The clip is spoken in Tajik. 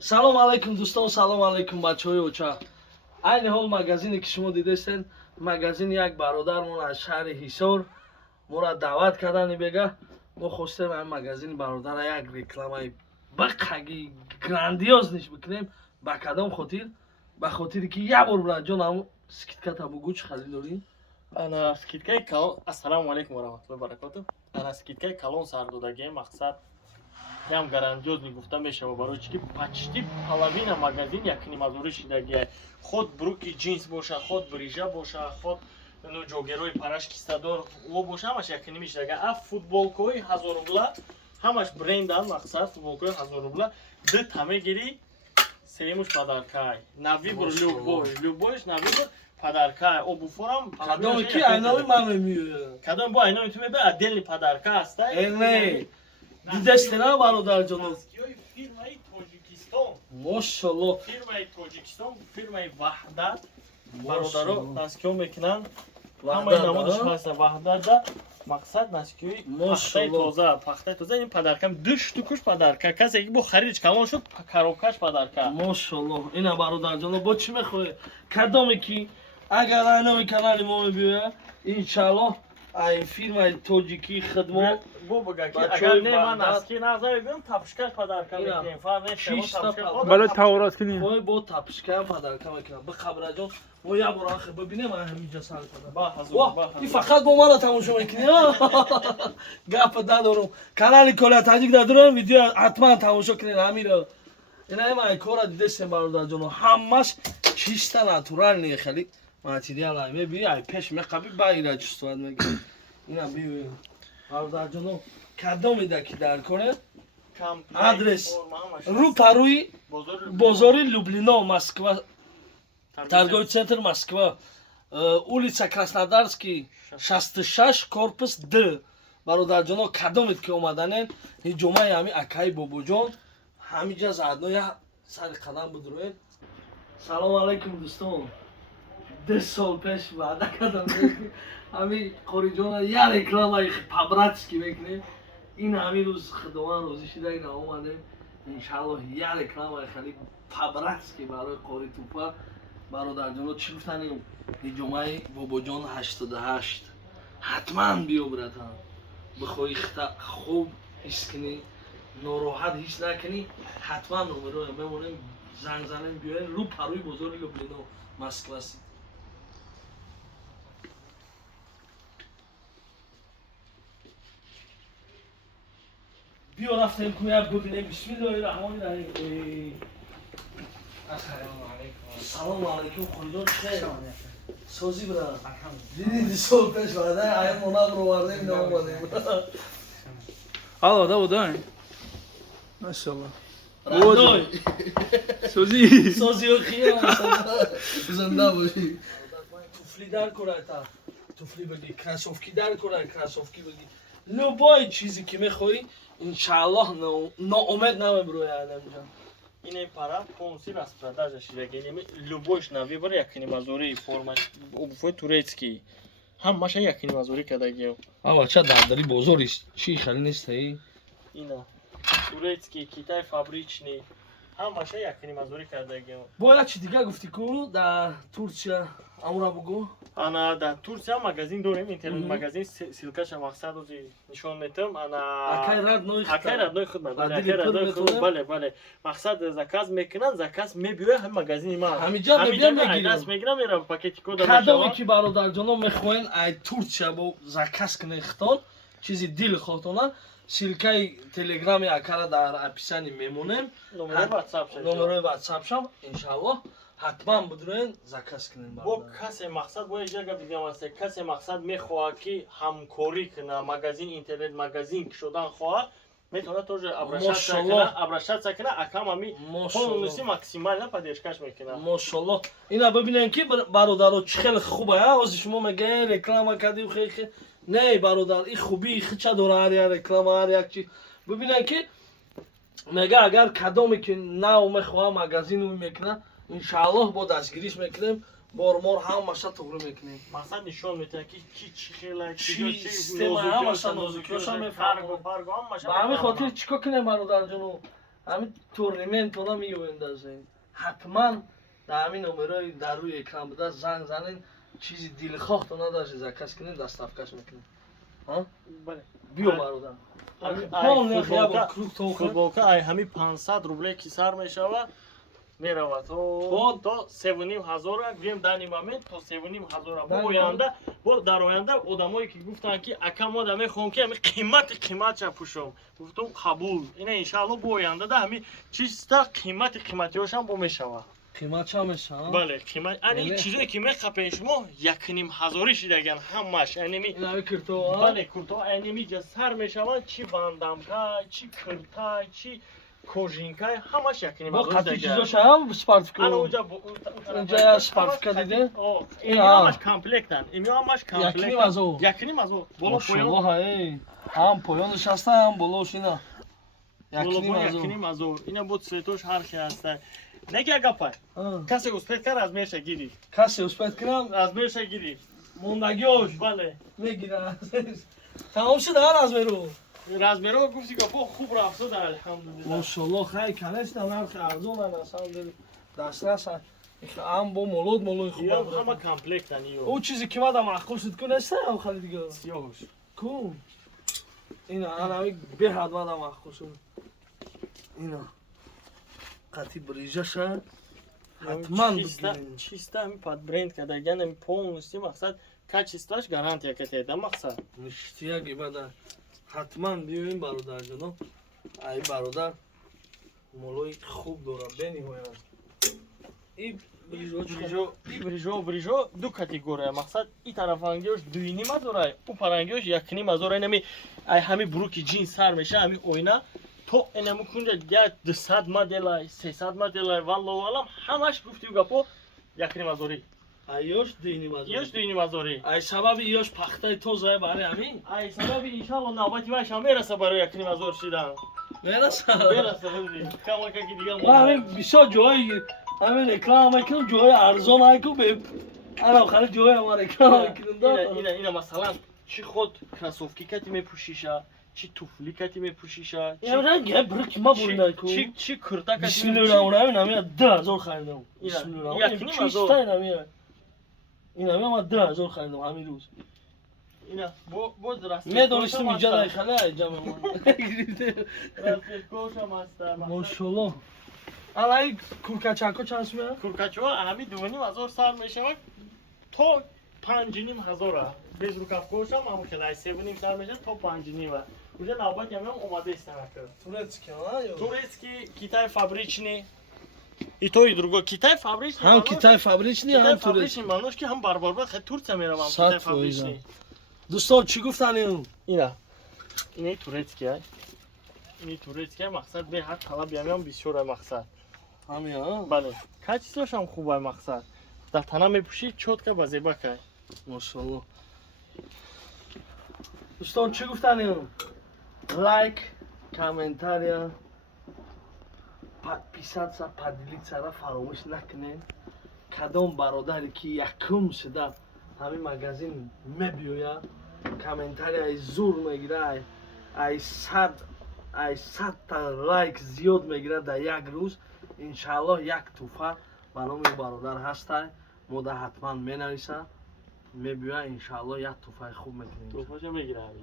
салом алейкум дӯстон, салом алейкум бачаҳои оча. Айни ҳол магазине ки шумо дидестен, магазини як бародармон аз шаҳри Ҳисор моро даъват кардани бега. Мо хостем ин магазини бародара як рекламаи бақаги грандиоз ниш бикунем. Ба кадом хотир? Ба хотире ки як бор браҷон ҳамун скидката бугу чӣ харидорӣ? Ана скидкаи калон. Ассалому алейкум ва раҳматуллоҳи ва баракатуҳ. Ана скидкаи калон сардодагии мақсад ям грандиозни гуфта мешава, барои чӣ ки почти половина магазин якнимазори шидагия. Ход бруки джинс боша, ход брижа боша, ход ҷогерои парашки садор во боша, ҳамаш якними шидагия. А футболкаҳои 1000 рубла ҳамаш брендан, мақсад футболкаҳои 1000 рубла дит ҳамегири семуш падаркай. Навибр любойш навибр падарка, обуфорам Кадоме ки айнои ман мемиёяд? Кадом бо айнои ту мебе отдельный падарка аста. Не. Дидестена бародарҷон. Фирмаи Тоҷикистон. Мошаллоҳ. Фирмаи Тоҷикистон, фирмаи Ваҳдат. Бародаро дастгиё мекунанд. Ҳамаи намудаш ҳаста Ваҳдатда. Мақсад дастгиёи пахтаи тоза, ин падаркам 2 штукуш падарка. Касе ки бо харидш калон шуд, коробкаш падарка. Мошаллоҳ. Ина бародарҷон, бо чӣ мехоҳед? Кадоме ки агар айнои канали мо мебиёяд, иншаллоҳ ай фирмаи тоҷикӣ хидмот бо багаки агар не ман наски назавидам тапшкаш падарка мекунем. Бале таврот кинем. ой бо тапшка падарка мекунам. Бихабраҷон, мо як бор ахи бибинем ҳаминҷа сар кардам. Ба ҳазур. И фақат бо мана тамошо мекунӣ. Гапа дадорум. Канали Коля Таҷик дадорам, видео ҳатман тамошо кунед ҳамиро. Ина ай кора дидестем бародарҷон, ҳамаш чиста натуральные хали материал ай мебини ай пеш меқаби ба ира чувствовать мегирад. Ина бибин. Бародарҷон, кадоме даки дар коре? Адрес рӯпаруи бозори Люблино, Москва. Торговый центр Москва. Улица Краснодарский, 66, корпус Д. Бародарҷоно, кадомед ки омаданен, ҳиҷомаи ҳами акаи бобоҷон ҳамиҷа заадно я сари қадам будроед. Салом алейкум дӯстон. 10 сол пеш ваъда кардам ҳами қориҷона я рекламаи по-братски мекунем. Ин ҳамин рӯз худованд розӣ шуда ина омадем. Иншаллоҳ я рекламаи хали по-братски барои қори тупа. бародарҷоно, чӣ гуфтанем? ҳиҷомаи бобоҷон 88. ҳатман биё братан. бихоҳӣ хуб ҳис кунӣ, нороҳат ҳис накунӣ, ҳатман номероя мемонем, занг занем биёед. рӯпаруи бозори Люблино, Москва. биё рафтем кӯяк бибинем. бисмиллоҳи раҳмони раҳим. Салом алейкум қориҷон, хейр. Созӣ брат. Диди 2 сол пеш ваъдаи аймонакро овардем наомадем. Алло, да будаем. Машаллах. Радой. Сози. Созиё хиёл. Занда бошӣ. Туфли дар курай та. Туфли бигир, кроссовки дар курай, кроссовки бигир. Любой чизе ки мехоҳӣ, иншаллоҳ ноумед намебирояд амҷа. Ин пара полностью распродажа шидагия. Любойш навибр якнимазори форма обуфои турецкий. Ҳамаша якнимазори кардагия. Ава ча дардари бозори чӣ хали нестаи? Ина турецкий, Китай фабричный. Ҳамаша якнимазори кардагия. Бо як чи дига гуфтӣ ку дар Турсия амура бугу? Ана дар Турсия магазин дорем, интернет магазин, силкаша мақсад ози нишон метам. Ана Акай родной худмат. Бале, бале. Мақсад заказ мекунанд, заказ мебиёяд ҳам магазини ман. Ҳамиҷа мебиём мегирам. Даст мегирам, мера пакетико да кадоме ки бародарҷоно мехоҳен ай Турсия бо заказ кунед хитон, чизи дил хотона, силкаи телеграми акара дар описани мемонем. Номерои WhatsApp шам, иншаллоҳ ҳатман бидроен заказ кунем. Бо касе мақсад бо ҷага дигам аст. Касе мақсад мехоҳад ки ҳамкорӣ куна, магазин, интернет магазин шудан хоҳад, метавонад тоже обращаться куна, акам ҳами полностью максимально поддержкаш мекунад. Мошаллоҳ. Ина бибинем ки бародаро чӣ хеле хуб ая, ҳозир шумо мегӯед реклама кардӣ хеле. Не бародар, ин хубии хича дора ҳар як реклама, ҳар як чиз. Бибинем ки мега агар кадоме ки нав мехоҳад магазин мекунад, иншаллоҳ бо дастгириш мекунем, бормор ҳамаша туғри мекунем. Мақсад нишон метавонад ки чӣ хела, чӣ система ҳамаша нозукиёша мефармо. Ба ҳамин хотир чӣ кор кунем бародарҷоно? همین تورنمنت اونا میوندازین حتما در همین نمرهای در روی اکران بوده زنگ زنین چیزی دلخواه تو نداشتی زکس کنین دستافکش میکنین ها بله بیو برادر футболка ай ҳами 500 рубле ки сар мешава мерава то 7500 гем дани момент то 7500 бо оянда бо дар оянда одамое ки гуфтанд ки ака мо да мехоҳам ки ҳами қиматша пӯшам гуфтам қабул ина иншаалло бо оянда да ҳами чиста қиматиҳошам бо мешава قیمت چه میشه؟ بله قیمت این چیزایی که میخپین شما 1500 شدگن همش اینمی اینمی کرتو بله کرتو اینمی جا سر میشوند چی بندمکا چی کرتا چی کوژینکا همش 1500 با قطعی چیزاش هم سپارتفیکو انا اونجا سپارتفیکا دیده؟ این همش کامپلکتن این همش کامپلکتن یکنیم از او بالا پایان هم پایانش هسته هم بالاش اینا یکنیم از او اینا بود سویتوش هر چی هسته نگه گپای کسی اسپیت کرد از میشه گیری کسی اسپیت کنم از میشه گیری موندگیوش بله میگیرن تمام شد هر از میرو رازمیرو گفتی که خوب رفته در الحمدلله ماشاءالله خیلی کنش نرخ ارزون اصلا دسترس هم با مولود خوب همه کامپلکتن او چیزی که ما معقول شد کنه است هم خیلی دیگه سیاهش کو اینا انا به حد ما معقول شد اینا قطعی بریجشه حتما بگیرین чисто ми под бренд кардаган ми полностью мақсад качествош гарантия катеда мақсад ништия гибада حتما بیاین برادر جنو ای برادر مولوی خوب داره بنیهایت این брижо ду категория мақсад и тарафангиёш дуинима дорай у парангиёш якнима дорай нами ай ҳами бруки джинс сар меша ҳами ойна то энему кунҷа 200 моделай 300 моделай валлоҳу алам ҳамаш гуфтию гапо якнима дорӣ айёш дуинима ёш дуинима дорӣ ай сабаби ёш пахтаи тозае барои ҳамин ай сабаби иншалло навбати вайш ҳам мераса барои якнима дор шидан мераса камака ки дигар ҳамин бисёр ҷои ҳамин реклама мекунам ҷои арзон айку ана охари ҷои ҳама реклама мекунам ина масалан чӣ ход кроссовки кати мепӯшиша чӣ туфли кати мепӯшиша чӣ курта кати бисмиллоҳи намия 2000 харидам бисмиллоҳи ин ҳама 2000 харидам ҳамин рӯз ина боз медонистам инҷа дайхала ҷама растекошам аста мошаллоҳ алай куркачако чанд сумая куркачо ҳами 2500 сар мешавад то 5500 без рукавкошам ҳам хелай 7 сар мешавад то 5 уже навбати ҳамам омада истанака турецкий китай фабричный и то и другое китай фабричный ҳам китай фабричный ҳам турецкий манош ки ҳам барбарбар хе турция меравам китай фабричный дӯстон чӣ гуфтан ина ини турецкий ай ини турецкий мақсад беҳад талаби ҳамам бисёр ай мақсад ҳамин бале качествоашам хуб ай мақсад дар тана мепӯшӣ чотка ба зебакай мошаллоҳ дӯстон чӣ гуфтан лайк комментария подписаться поделиться фаромӯш накунед кадом бародаре ки якум шуда ҳамин магазин мебиёяд комментарияи зур мегирад ай 100 лайк зиёд мегирад дар як рӯз иншааллоҳ як тӯҳфа ба номи бародар ҳастай мода ҳатман менависад мебиёяд иншааллоҳ як тӯҳфаи хуб мекунем тӯҳфаша мегирад